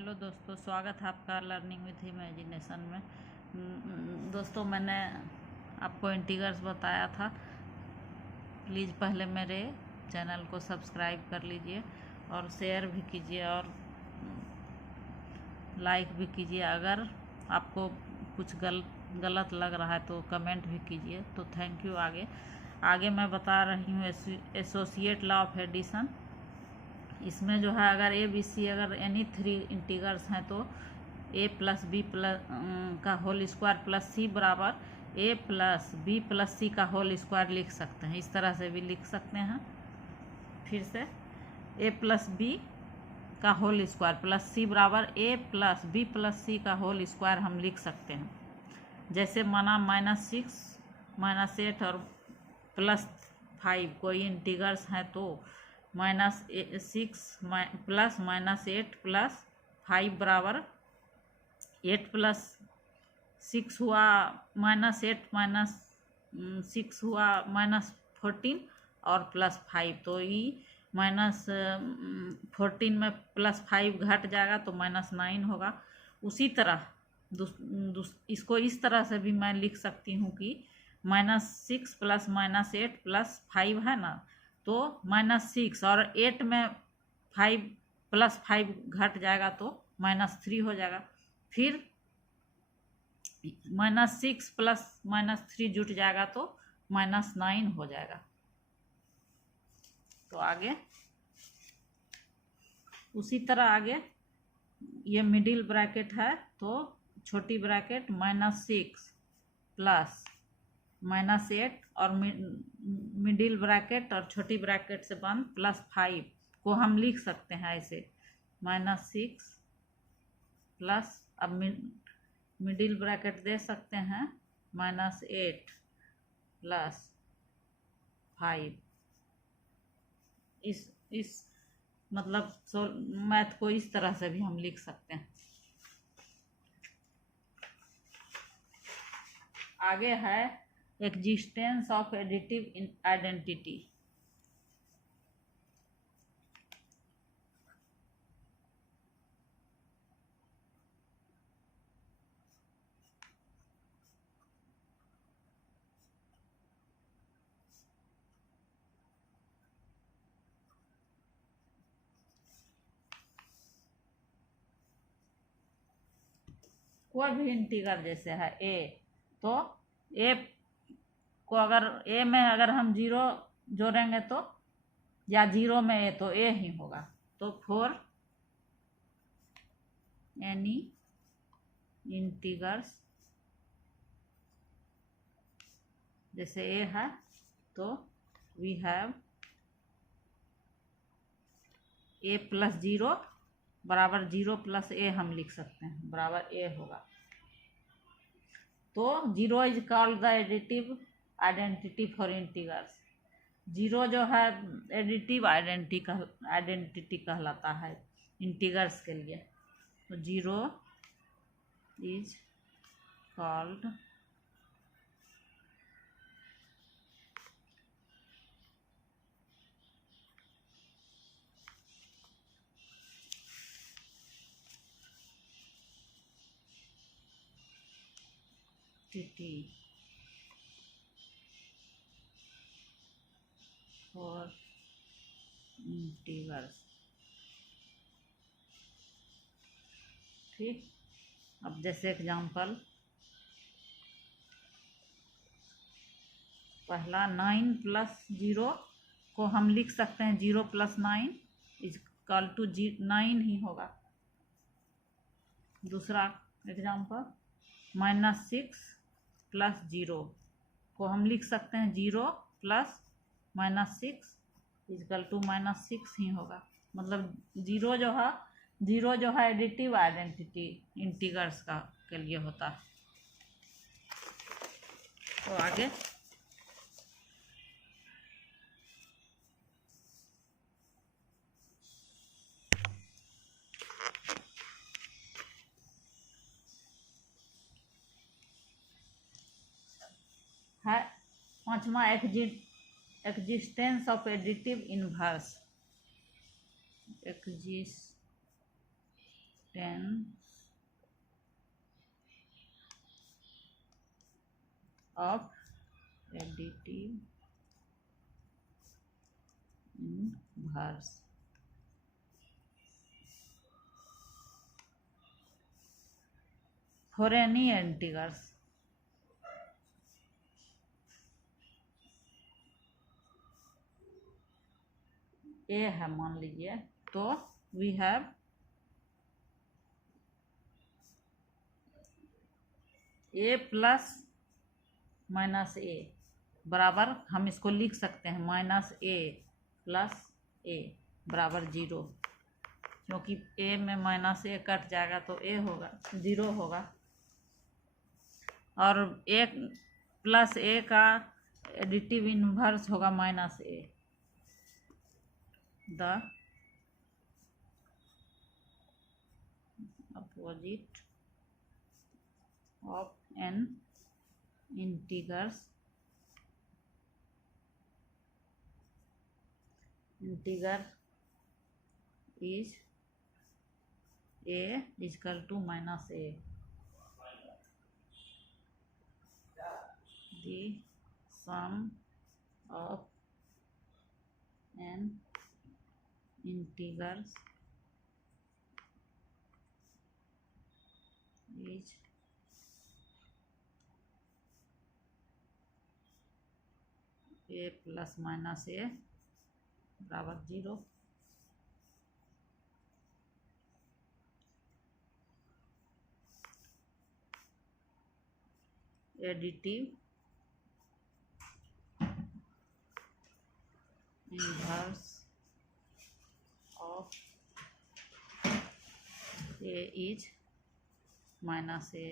Hello दोस्तों, स्वागत है आपका लर्निंग विथ इमेजिनेशन में। दोस्तों, मैंने आपको इंटीग्रल्स बताया था। प्लीज़ पहले मेरे चैनल को सब्सक्राइब कर लीजिए और शेयर भी कीजिए और लाइक भी कीजिए। अगर आपको कुछ गलत लग रहा है तो कमेंट भी कीजिए। तो थैंक यू। आगे मैं बता रही हूँ एसोसिएट लॉ ऑफ एडिशन। इसमें जो है, अगर ए बी सी अगर एनी थ्री इंटीग्रल्स हैं तो ए प्लस बी प्लस का होल स्क्वायर प्लस सी बराबर ए प्लस बी प्लस सी का होल स्क्वायर लिख सकते हैं। इस तरह से भी लिख सकते हैं। फिर से ए प्लस बी का होल स्क्वायर प्लस सी बराबर ए प्लस बी प्लस सी का होल स्क्वायर हम लिख सकते हैं। जैसे माना -6 -8 और +5 कोई इंटीग्रल्स हैं तो -6 प्लस -8 प्लस 5 बराबर 8 प्लस 6 हुआ -8 -6 हुआ -14 और +5। तो ये -14 में +5 घट जाएगा तो -9 होगा। उसी तरह इसको इस तरह से भी मैं लिख सकती हूँ कि -6 प्लस -8 प्लस 5 है ना, तो -6 और 8 में 5 + 5 घट जाएगा तो -3 हो जाएगा। फिर -6 प्लस -3 जुट जाएगा तो -9 हो जाएगा। तो आगे उसी तरह आगे ये मिडिल ब्रैकेट है तो छोटी ब्रैकेट -6 प्लस -8 और मिडिल ब्रैकेट और छोटी ब्रैकेट से बंद +5 को हम लिख सकते हैं ऐसे -6 प्लस, अब मिडिल ब्रैकेट दे सकते हैं -8 प्लस 5। इस मतलब मैथ को इस तरह से भी हम लिख सकते हैं। आगे है एक्जिस्टेंस ऑफ एडिटिव आइडेंटिटी। कोई भी इंटीग्रल जैसे है ए, तो ए को अगर ए में अगर हम 0 जोड़ेंगे तो, या 0 में ए तो ए ही होगा। तो फॉर एनी इंटीग्रल्स जैसे ए है तो वी हैव ए प्लस 0 बराबर 0 प्लस ए हम लिख सकते हैं, बराबर ए होगा। तो 0 is called the additive identity for integrals. 0 जो है एडिटिव आइडेंटिटी कहलाता है इंटीग्रल्स के लिए। तो 0 इज कॉल्ड फॉर इंटीग्रल्स। ठीक, अब जैसे एग्जांपल पहला 9 प्लस 0 को हम लिख सकते हैं 0 प्लस 9 इज इक्वल टू 9 ही होगा। दूसरा एग्जांपल -6 प्लस 0 को हम लिख सकते हैं 0 प्लस -6 इक्वल टू -6 ही होगा। मतलब 0 जो है एडिटिव आइडेंटिटी इंटीग्रल्स का के लिए होता है। तो आगे है 5वां existence of additive inverse. Tense of additive inverse for any integrals. A है मान लीजिए, तो we have a plus minus a बराबर, हम इसको लिख सकते हैं माइनस ए प्लस ए बराबर 0, क्योंकि ए में माइनस ए कट जाएगा तो ए होगा 0 होगा। और ए प्लस ए का एडिटिव इनवर्स होगा minus A. The opposite of an integral is A equal to minus A. The sum of an integrals is a plus minus a बराबर 0। Additive inverse of a is minus a.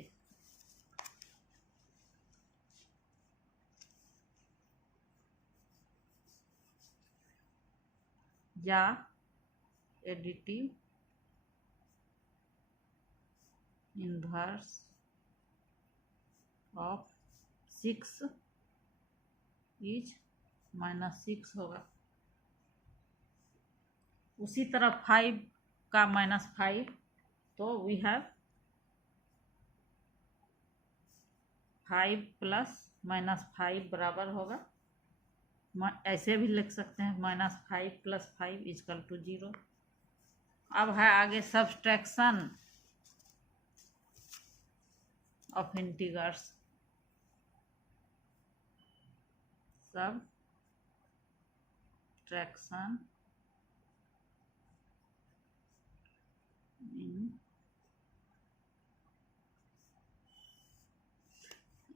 या additive inverse of 6 is minus 6 होगा। उसी तरह 5 का -5, तो we have 5 plus -5 बराबर होगा, ऐसे भी लिख सकते हैं -5 + 5 इजकल टू 0। अब है आगे सब्सट्रैक्शन ऑफ इंटीग्रल्स। सब्सट्रैक्शन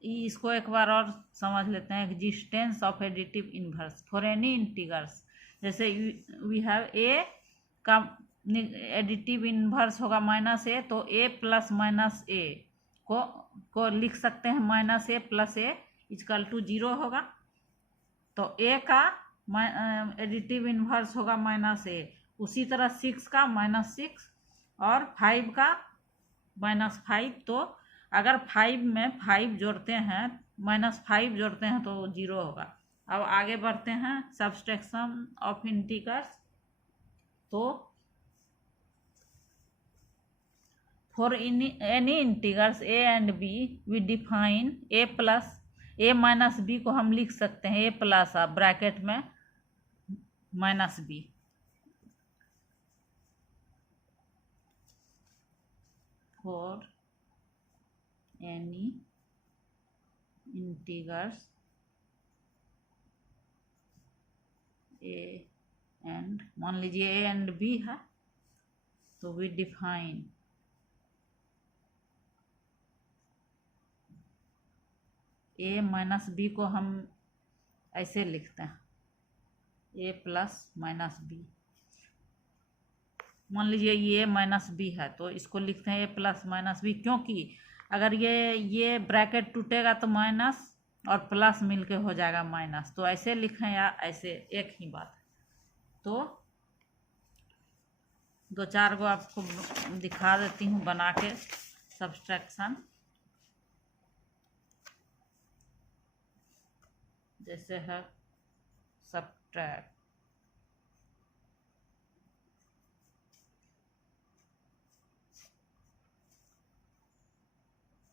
इसको एक बार और समझ लेते हैं। Existence of additive inverse for any integrals, जैसे वी हैव ए का एडिटिव इनवर्स होगा -a, तो a प्लस माइनस ए को लिख सकते हैं -a + a इजकल टू 0 होगा। तो a का एडिटिव इनवर्स होगा -a, उसी तरह 6 का -6 और 5 का -5। तो अगर 5 में 5 जोड़ते हैं, -5 जोड़ते हैं तो 0 होगा। अब आगे बढ़ते हैं सब्सट्रैक्शन ऑफ इंटीग्रल्स। तो for any integrals a and b we define a plus a minus b को हम लिख सकते हैं a प्लस ब्रैकेट में -b। For any integrals a and, मान लीजिए a एंड b है, तो we define a minus b को हम ऐसे लिखते हैं a प्लस -b। मान लीजिए ये -b है, तो इसको लिखते हैं a प्लस -b, क्योंकि अगर ये ब्रैकेट टूटेगा तो माइनस और प्लस मिलके हो जाएगा माइनस। तो ऐसे लिखें या ऐसे, एक ही बात है। तो 2-4 को आपको दिखा देती हूँ बना के सब्सट्रैक्शन। जैसे है सब्ट्रैक्ट,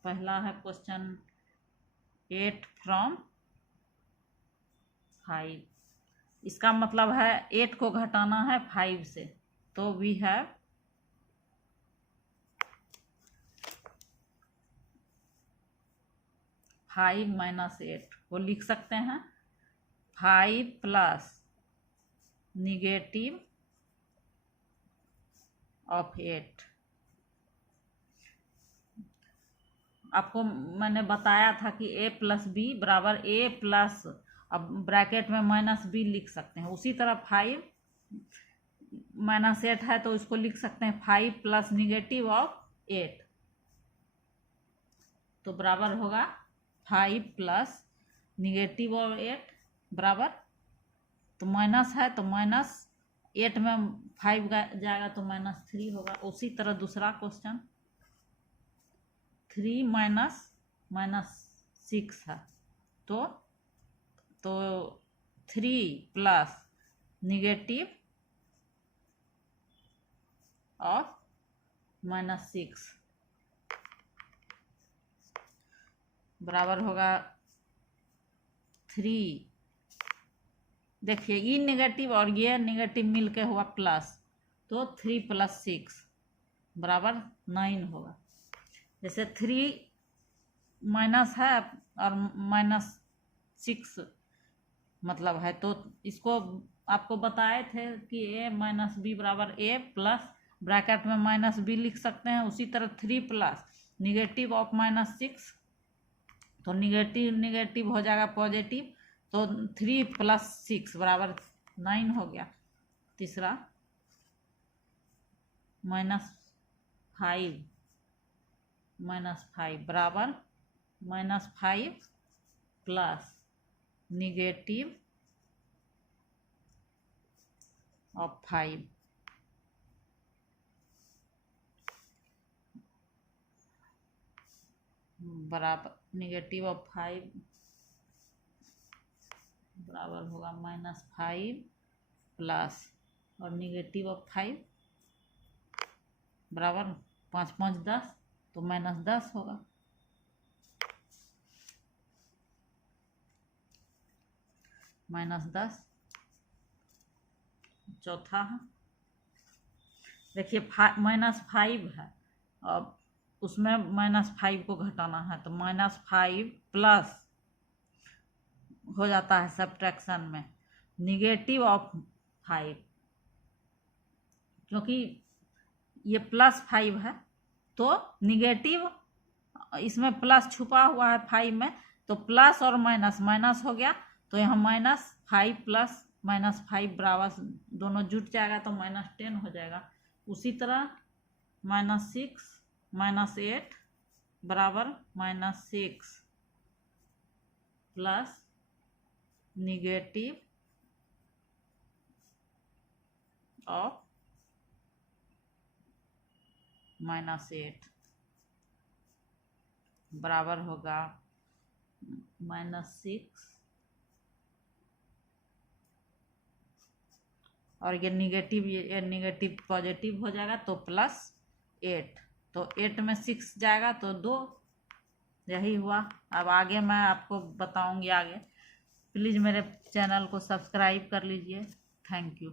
पहला है क्वेश्चन 8 फ्रॉम 5। इसका मतलब है 8 को घटाना है 5 से, तो वी हैव 5 - 8 को लिख सकते हैं 5 प्लस निगेटिव ऑफ 8। आपको मैंने बताया था कि a प्लस बी बराबर a प्लस, अब ब्रैकेट में माइनस बी लिख सकते हैं। उसी तरह 5 - 8 है तो इसको लिख सकते हैं 5 प्लस निगेटिव ऑफ 8, तो बराबर होगा 5 प्लस निगेटिव ऑफ 8 बराबर, तो माइनस है तो -8 में 5 जाएगा तो -3 होगा। उसी तरह दूसरा क्वेश्चन 3 - -6 है, तो 3 प्लस निगेटिव ऑफ -6 बराबर होगा 3। देखिए ये नेगेटिव और ये नेगेटिव मिलके हुआ प्लस, तो 3 + 6 बराबर 9 होगा। जैसे 3 माइनस है और -6 मतलब है, तो इसको आपको बताए थे कि a - b बराबर a प्लस ब्रैकेट में -b लिख सकते हैं। उसी तरह 3 प्लस निगेटिव ऑफ -6, तो निगेटिव निगेटिव हो जाएगा पॉजिटिव, तो 3 + 6 बराबर 9 हो गया। तीसरा -5 बराबर -5 प्लस निगेटिव ऑफ 5 बराबर निगेटिव ऑफ 5 बराबर होगा -5 प्लस और निगेटिव ऑफ 5 बराबर 5 - 5 = 10, तो -10 होगा। -10 चौथा है, देखिए -5 है, अब उसमें -5 को घटाना है, तो -5 प्लस हो जाता है सब्ट्रैक्शन में निगेटिव ऑफ 5, क्योंकि ये +5 है तो निगेटिव, इसमें प्लस छुपा हुआ है 5 में, तो प्लस और माइनस माइनस हो गया, तो यहाँ -5 प्लस -5 बराबर दोनों जुट जाएगा तो -10 हो जाएगा। उसी तरह -6 - 8 बराबर -6 प्लस निगेटिव ऑफ -8 बराबर होगा -6, और ये निगेटिव पॉजिटिव हो जाएगा तो +8, तो 8 में 6 जाएगा तो 2, यही हुआ। अब आगे मैं आपको बताऊंगी आगे। प्लीज़ मेरे चैनल को सब्सक्राइब कर लीजिए। Thank you.